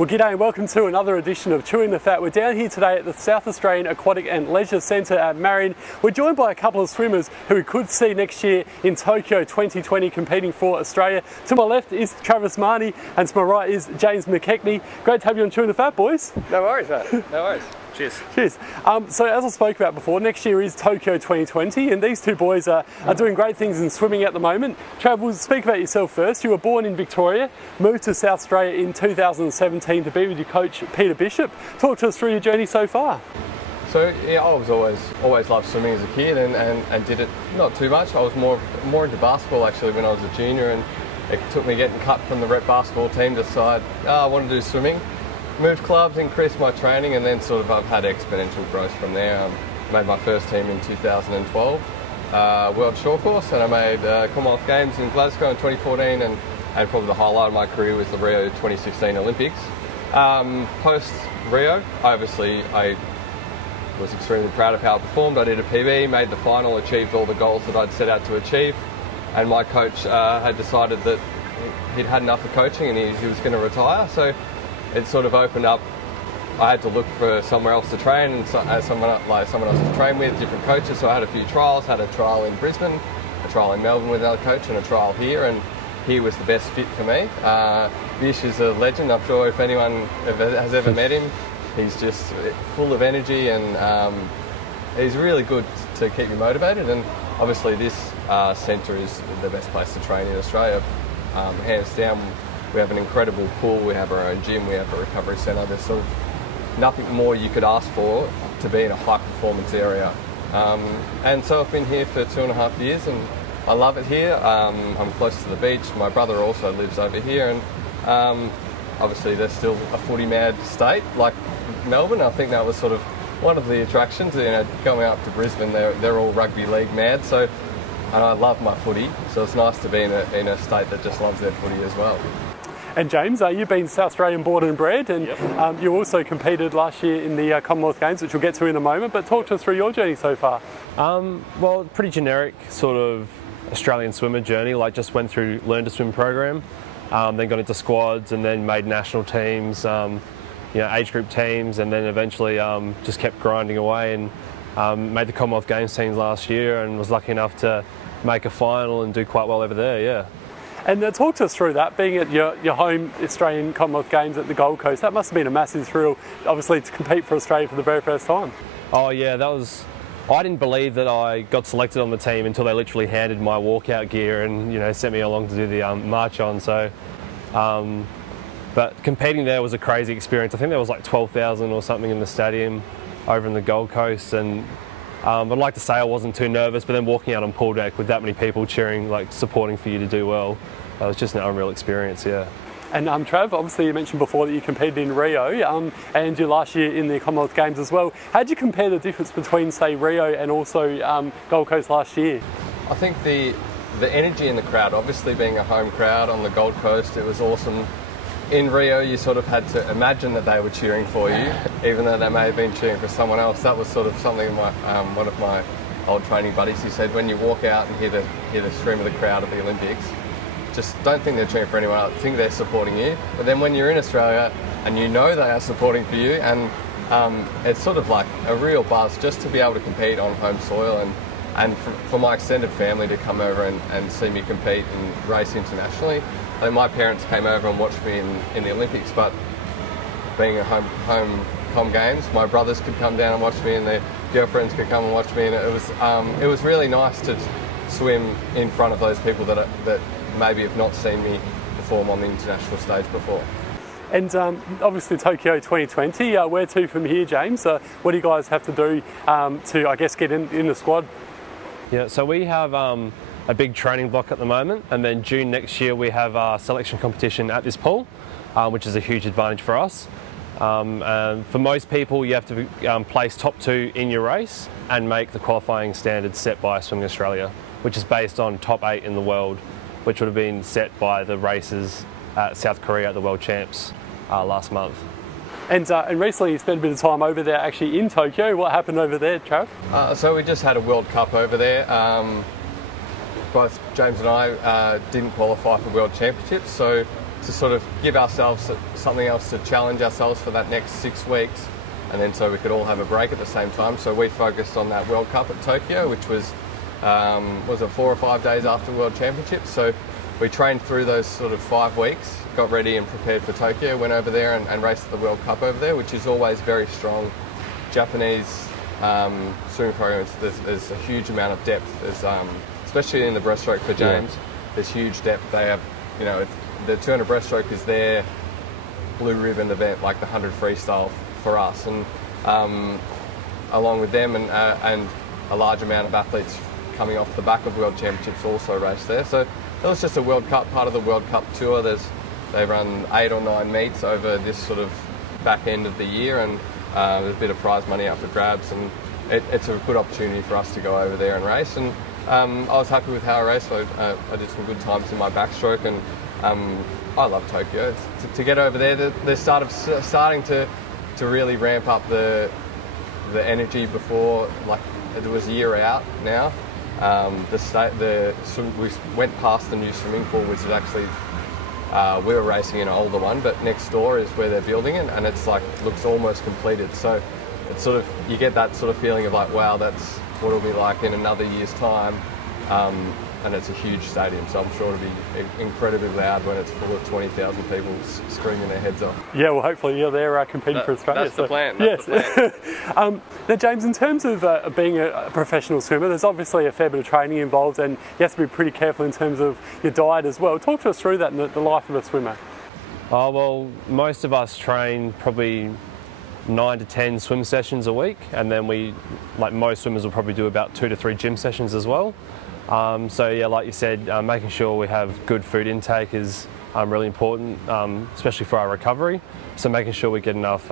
Well, g'day and welcome to another edition of Chewing the Fat. We're down here today at the South Australian Aquatic and Leisure Centre at Marion. We're joined by a couple of swimmers who we could see next year in Tokyo 2020 competing for Australia. To my left is Travis Mahoney and to my right is James McKechnie. Great to have you on Chewing the Fat, boys. No worries, mate. No worries. Cheers. Cheers. So as I spoke about before, next year is Tokyo 2020 and these two boys are doing great things in swimming at the moment. Trav, we'll speak about yourself first. You were born in Victoria, moved to South Australia in 2017 to be with your coach Peter Bishop. Talk to us through your journey so far. So yeah, I was always loved swimming as a kid and did it not too much. I was more into basketball actually when I was a junior, and it took me getting cut from the rep basketball team to decide I want to do swimming. Moved clubs, increased my training, and then sort of I've had exponential growth from there. Made my first team in 2012, World Short Course, and I made Commonwealth Games in Glasgow in 2014, and probably the highlight of my career was the Rio 2016 Olympics. Post Rio, obviously I was extremely proud of how I performed. I did a PB, made the final, achieved all the goals that I'd set out to achieve, and my coach had decided that he'd had enough of coaching and he was going to retire. So it sort of opened up. I had to look for somewhere else to train and someone else to train with, different coaches. So I had a few trials. Had a trial in Brisbane, a trial in Melbourne with another coach, and a trial here. And he was the best fit for me. Bish is a legend. I'm sure if anyone has ever met him, he's just full of energy and he's really good to keep you motivated. And obviously this centre is the best place to train in Australia, hands down. We have an incredible pool, we have our own gym, we have a recovery centre. There's sort of nothing more you could ask for to be in a high performance area. And so I've been here for 2.5 years and I love it here. I'm close to the beach. My brother also lives over here, and obviously there's still a footy mad state like Melbourne. I think that was sort of one of the attractions. You know, going up to Brisbane, they're all rugby league mad. So, and I love my footy, so it's nice to be in a state that just loves their footy as well. And James, you've been South Australian born and bred, and yep. You also competed last year in the Commonwealth Games, which we'll get to in a moment, but talk to us through your journey so far. Well, pretty generic sort of Australian swimmer journey, like just went through Learn to Swim program, then got into squads and then made national teams, age group teams, and then eventually just kept grinding away and made the Commonwealth Games teams last year and was lucky enough to make a final and do quite well over there, yeah. And talk to us through that, being at your home Australian Commonwealth Games at the Gold Coast. That must have been a massive thrill, obviously, to compete for Australia for the very first time. Oh yeah, I didn't believe that I got selected on the team until they literally handed my walkout gear and sent me along to do the march on. So, but competing there was a crazy experience. I think there was like 12,000 or something in the stadium over in the Gold Coast, and I'd like to say I wasn't too nervous, but then walking out on pool deck with that many people cheering, like supporting for you to do well, it was just an unreal experience, yeah. And Trav, obviously you mentioned before that you competed in Rio and you last year in the Commonwealth Games as well. How did you compare the difference between, say, Rio and also Gold Coast last year? I think the energy in the crowd, obviously being a home crowd on the Gold Coast, it was awesome. In Rio, you sort of had to imagine that they were cheering for you, even though they may have been cheering for someone else. That was sort of something one of my old training buddies, he said, when you walk out and hear the scream of the crowd at the Olympics, just don't think they're cheering for anyone else, think they're supporting you. But then when you're in Australia and you know they are supporting for you, and it's sort of like a real buzz just to be able to compete on home soil, and for my extended family to come over and see me compete and race internationally. I think my parents came over and watched me in the Olympics, but being a home Com Games, my brothers could come down and watch me, and their girlfriends could come and watch me, and it was really nice to swim in front of those people that maybe have not seen me perform on the international stage before. And obviously Tokyo 2020, where to from here, James? What do you guys have to do to, I guess, get in the squad? Yeah, so we have a big training block at the moment, and then June next year we have our selection competition at this pool, which is a huge advantage for us. And for most people, you have to place top 2 in your race and make the qualifying standards set by Swimming Australia, which is based on top 8 in the world, which would have been set by the races at South Korea at the World Champs last month. And recently you spent a bit of time over there actually in Tokyo. What happened over there, Trav? So we just had a World Cup over there. Both James and I didn't qualify for World Championships, so to sort of give ourselves something else to challenge ourselves for that next 6 weeks, and then so we could all have a break at the same time. So we focused on that World Cup at Tokyo, which was it 4 or 5 days after World Championships. So we trained through those sort of 5 weeks, got ready and prepared for Tokyo, went over there and raced at the World Cup over there, which is always very strong. Japanese swimming programs, there's a huge amount of depth. There's, especially in the breaststroke for James, there's huge depth. They have, you know, the 200 breaststroke is their blue ribbon event, like the 100 freestyle for us, and along with them and a large amount of athletes coming off the back of World Championships also race there. So that was just a World Cup, part of the World Cup tour. They run 8 or 9 meets over this sort of back end of the year, and there's a bit of prize money up for grabs, and it's a good opportunity for us to go over there and race. And I was happy with how I raced. I did some good times in my backstroke, and I love Tokyo. To get over there, they're starting to really ramp up the energy before, like, it was a year out now. We went past the new swimming pool, which is actually, we were racing in an older one, but next door is where they're building it, and it's like, looks almost completed. So it's sort of, you get that sort of feeling of like, wow, that's what it'll be like in another year's time. And it's a huge stadium, so I'm sure it'll be incredibly loud when it's full of 20,000 people screaming their heads off. Yeah, well, hopefully you're there competing for Australia. That's the plan. That's the plan. Now, James, in terms of being a professional swimmer, there's obviously a fair bit of training involved, and you have to be pretty careful in terms of your diet as well. Talk to us through that in the life of a swimmer. Oh, well, most of us train probably 9 to 10 swim sessions a week, and then we, like most swimmers, will probably do about 2 to 3 gym sessions as well. So yeah, like you said, making sure we have good food intake is really important, especially for our recovery. So making sure we get enough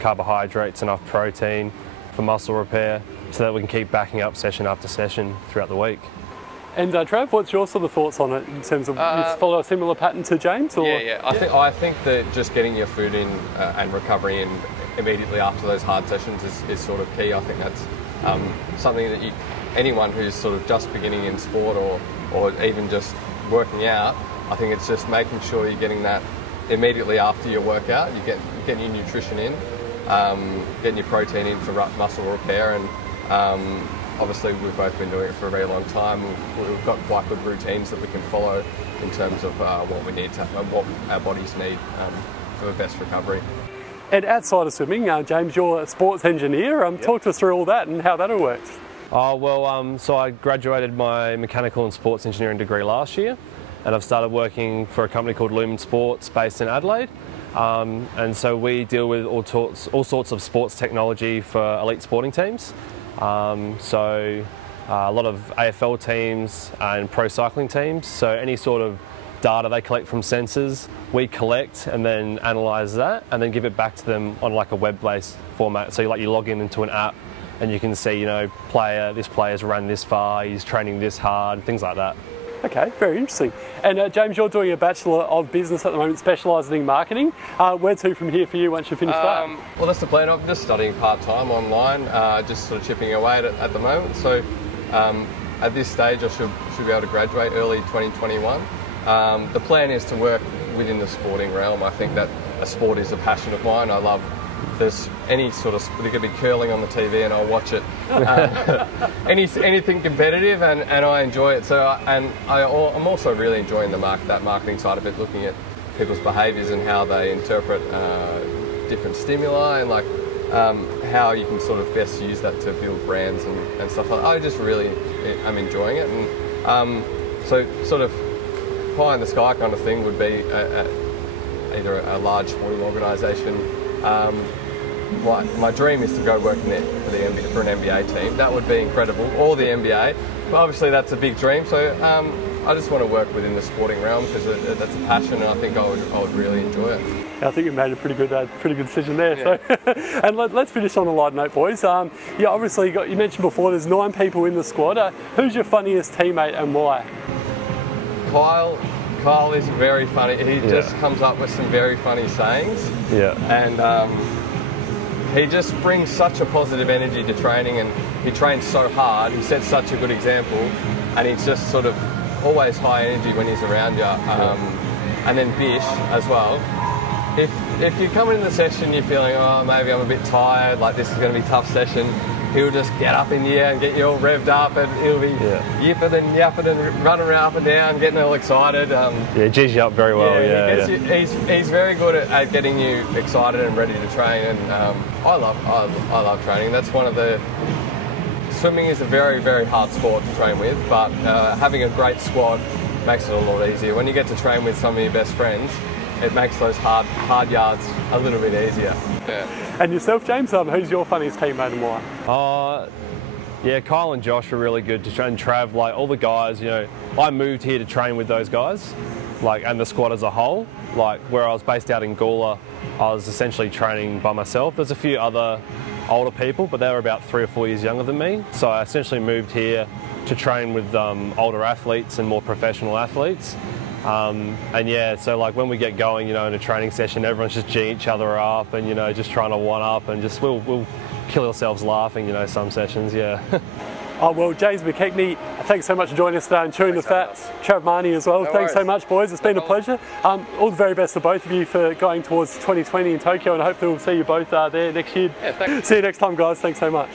carbohydrates, enough protein for muscle repair, so that we can keep backing up session after session throughout the week. And Trav, what's your sort of thoughts on it in terms of, you follow a similar pattern to James? Or? Yeah. I think that just getting your food in and recovery in immediately after those hard sessions is sort of key. I think that's something that anyone who's sort of just beginning in sport or even just working out, I think it's just making sure you're getting that immediately after your workout. You're getting your nutrition in, getting your protein in for muscle repair, and obviously we've both been doing it for a very long time. We've got quite good routines that we can follow in terms of what we need what our bodies need for the best recovery. And outside of swimming, James, you're a sports engineer. Talk to us through all that and how that all works. Oh, well, so I graduated my mechanical and sports engineering degree last year, and I've started working for a company called Lumen Sports based in Adelaide. And so we deal with all sorts of sports technology for elite sporting teams. So a lot of AFL teams and pro cycling teams. So any sort of data they collect from sensors, we collect and then analyse that and then give it back to them on like a web-based format. So you log into an app, and you can see, you know, this player's run this far, he's training this hard, things like that. Okay, very interesting. And James, you're doing a Bachelor of Business at the moment, specialising in marketing. Where to from here for you once you finish that? Well, that's the plan. I'm just studying part-time online, just sort of chipping away at the moment. So at this stage, I should be able to graduate early 2021. The plan is to work within the sporting realm. I think that a sport is a passion of mine. I love, there's any sort of, there could be curling on the TV and I'll watch it. Anything competitive, and I enjoy it. So, and I'm also really enjoying that marketing side of it, looking at people's behaviours and how they interpret different stimuli, and like how you can sort of best use that to build brands and stuff like that. I just really am enjoying it, and so sort of pie in the sky kind of thing would be either a large sporting organisation. My dream is to go work in there for an NBA team. That would be incredible, or the NBA. But obviously that's a big dream, so I just want to work within the sporting realm because that's a passion, and I think I would really enjoy it. I think you made a pretty good decision there. Yeah. So, and let's finish on a light note, boys. Yeah, obviously you mentioned before there's 9 people in the squad. Who's your funniest teammate and why? Kyle is very funny. He just comes up with some very funny sayings. Yeah. And he just brings such a positive energy to training, and he trains so hard. He sets such a good example, and he's just sort of always high energy when he's around you. and then Bish as well. If you come into the session, you're feeling, oh, maybe I'm a bit tired, like this is going to be a tough session, he'll just get up in the air and get you all revved up, and he'll be yipping and yapping and running around up and down, getting all excited. Yeah, G's you up very well. He's very good at getting you excited and ready to train, and I love training. That's one of the... Swimming is a very, very hard sport to train with, but having a great squad makes it a lot easier. When you get to train with some of your best friends, it makes those hard yards a little bit easier. Yeah. And yourself, James, who's your funniest teammate and why? Yeah, Kyle and Josh are really good to train. Trav, like all the guys, you know, I moved here to train with those guys, like, and the squad as a whole. Like where I was based out in Gawler, I was essentially training by myself. There's a few other older people, but they were about 3 or 4 years younger than me. So I essentially moved here to train with older athletes and more professional athletes. And yeah, so like when we get going, you know, in a training session, everyone's just G'ing each other up and, you know, just trying to one up and just we'll kill ourselves laughing, you know, some sessions, yeah. Oh, well, James McKechnie, thanks so much for joining us today and chewing the fat. Trav Mahoney as well. Thanks so much, boys. It's been a pleasure. All the very best to both of you for going towards 2020 in Tokyo, and hopefully we'll see you both there next year. Yeah, thanks. See you next time, guys. Thanks so much.